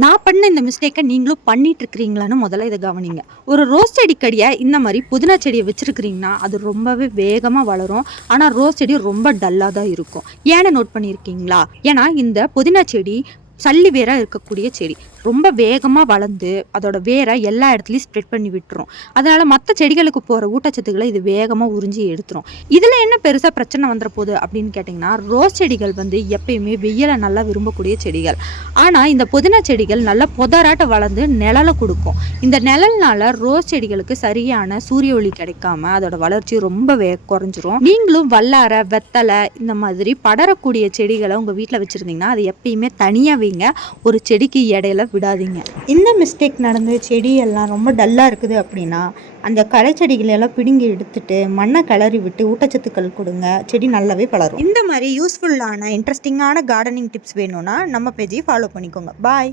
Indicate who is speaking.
Speaker 1: நான் பண்ண இந்த மிஸ்டேக்கை நீங்களும் பண்ணிட்டு இருக்கிறீங்களான்னு முதல்ல இதை கவனிங்க. ஒரு ரோஸ் செடி கடியை இந்த மாதிரி புதினா செடியை வச்சுருக்கிறீங்கன்னா அது ரொம்பவே வேகமாக வளரும். ஆனால் ரோஸ் செடி ரொம்ப டல்லாக தான் இருக்கும். ஏன்னு நோட் பண்ணியிருக்கீங்களா? ஏன்னா இந்த புதினா செடி சல்லி வேராக இருக்கக்கூடிய செடி. ரொம்ப வேகமாக வளர்ந்து அதோட வேரை எல்லா இடத்துலையும் ஸ்ப்ரெட் பண்ணி விட்டுரும். அதனால் மற்ற செடிகளுக்கு போகிற ஊட்டச்சத்துக்களை இது வேகமாக உறிஞ்சி எடுத்துரும். இதில் என்ன பெருசாக பிரச்சனை வந்துட போகுது அப்படின்னு கேட்டிங்கன்னா ரோஸ் செடிகள் வந்து எப்பயுமே வெயிலை நல்லா விரும்பக்கூடிய செடிகள். ஆனால் இந்த புதினா செடிகள் நல்லா புதராட்ட வளர்ந்து நிழலை கொடுக்கும். இந்த நிழல்னால ரோஸ் செடிகளுக்கு சரியான சூரிய ஒளி கிடைக்காம அதோட வளர்ச்சி ரொம்ப வே குறைஞ்சிரும். நீங்களும் வல்லார வெத்தலை இந்த மாதிரி படரக்கூடிய செடிகளை உங்கள் வீட்டில் வச்சுருந்தீங்கன்னா அது எப்பயுமே தனியாக வைங்க ஒரு செடிக்கு இடையில விடாதீங்க.
Speaker 2: இந்த மிஸ்டேக் நடந்து செடி எல்லாம் ரொம்ப டல்லாக இருக்குது அப்படின்னா அந்த களை செடிகளை எல்லாம் பிடுங்கி எடுத்துட்டு மண்ணை கிளறி விட்டு ஊட்டச்சத்துக்கள் கொடுங்க. செடி நல்லாவே வளரும். இந்த மாதிரி யூஸ்ஃபுல்லான இன்ட்ரெஸ்டிங்கான கார்டனிங் டிப்ஸ் வேணும்னா நம்ம பேஜையை ஃபாலோ பண்ணிக்கோங்க. பாய்